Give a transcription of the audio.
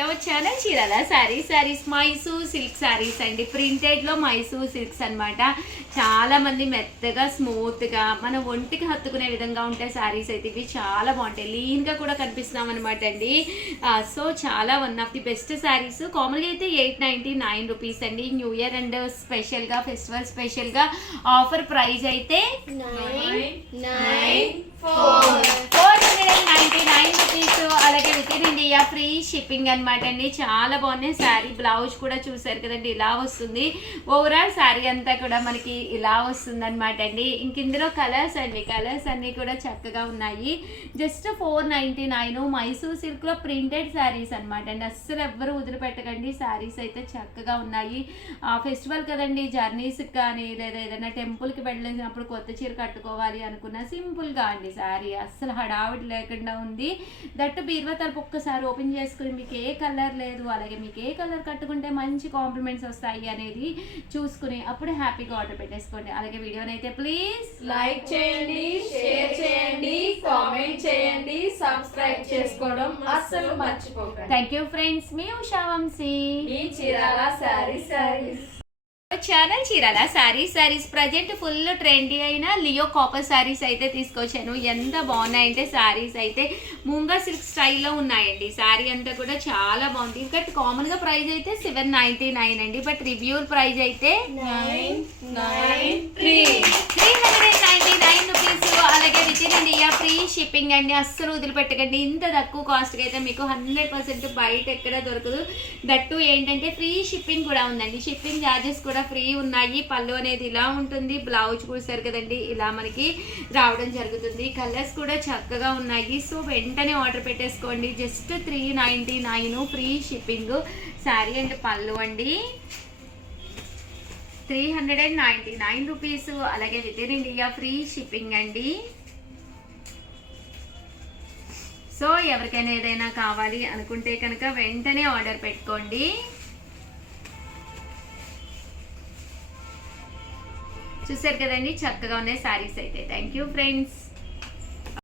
వచ్చానా చీరాల శారీస్ మైసూర్ సిల్క్ శారీస్ అండి. ప్రింటెడ్ లో మైసూర్ సిల్క్స్ అనమాట. చాలా మంది మెత్తగా స్మూత్ గా మన ఒంటికి హత్తుకునే విధంగా ఉంటాయి శారీస్ అయితే. ఇవి చాలా బాగుంటాయి, లీన్ గా కూడా కనిపిస్తున్నాం అనమాట అండి. సో చాలా one of the best saris. Common గా అయితే 899 రూపీస్ అండి. న్యూ ఇయర్ అండ్ స్పెషల్ గా ఫెస్టివల్ స్పెషల్ గా ఆఫర్ ప్రైస్ అయితే 499 రూపీస్. అలాగే with in India free shipping అనమాట అండి. చాలా బాగున్నాయి. శారీ బ్లౌజ్ కూడా చూసారు కదండి, ఇలా వస్తుంది. ఓవరాల్ శారీ అంతా కూడా మనకి ఇలా వస్తుంది అనమాట అండి. ఇంక ఇందులో కలర్స్ అండి, కలర్స్ అన్ని కూడా చక్కగా ఉన్నాయి. జస్ట్ 499 మైసూర్ సిల్క్ లో ప్రింటెడ్ శారీస్ అనమాట అండి. అస్సలు ఎవ్వరు వదిలిపెట్టకండి, శారీస్ అయితే చక్కగా ఉన్నాయి. ఫెస్టివల్ కదండి, జర్నీస్ కానీ లేదా ఏదైనా టెంపుల్కి వెళ్ళినప్పుడు కొత్త చీర కట్టుకోవాలి అనుకున్న సింపుల్గా అండి శారీ. అస్సలు హడావిడి లేకుండా ఉంది. దట్టు బీరువా తలుపు ఒక్కసారి ఓపెన్ చేసుకుని మీకు ఏ కలర్ లేదు, అలాగే మీకు ఏ కలర్ కట్టుకుంటే మంచి కాంప్లిమెంట్స్ వస్తాయి అనేది చూసుకుని అప్పుడు హ్యాపీగా ఆర్డర్ పెట్టేసుకోండి. అలాగే వీడియోని అయితే ప్లీజ్ లైక్ చేయండి, షేర్ చేయండి, కామెంట్ చేయండి, సబ్స్క్రైబ్ చేసుకోవడం అస్సలు మర్చిపోకండి. Thank you friends. మీ ఉషా వంశీ, మీ Chirala saris. Channel Chirala saris present full trendy అయిన లియో కాపర్ శారీస్ అయితే తీసుకొచ్చాను. ఎంత బాగున్నాయంటే శారీస్ అయితే ముంగా సిల్క్ స్టైల్లో ఉన్నాయండి. శారీ అంతా కూడా చాలా బాగుంది. ఇంకా కామన్ గా ప్రైస్ అయితే 799 అండి, బట్ రివ్యూ ప్రైస్ అయితే 399 రూపీస్. అలాగే with in India free shipping అండి. అస్సలు వదిలిపెట్టకండి. ఇంత తక్కువ కాస్ట్కి అయితే మీకు 100% బయట ఎక్కడ దొరకదు. దట్టు ఏంటంటే ఫ్రీ షిప్పింగ్ కూడా ఉందండి. షిప్పింగ్ ఛార్జెస్ కూడా ఫ్రీ ఉన్నాయి. పళ్ళు అనేది ఇలా ఉంటుంది. బ్లౌజ్ చూసారు కదండి, ఇలా మనకి రావడం జరుగుతుంది. కలర్స్ కూడా చక్కగా ఉన్నాయి. సో వెంటనే ఆర్డర్ పెట్టేసుకోండి. Just 399 free shipping. Sari and పళ్ళు అండి 399 రూపీస్. అలాగే with in India free shipping అండి. సో ఎవరికైనా ఏదైనా కావాలి అనుకుంటే కనుక వెంటనే ఆర్డర్ పెట్టుకోండి. చూసారు కదండి, చక్కగా ఉన్నాయి శారీస్ అయితే. Thank you friends.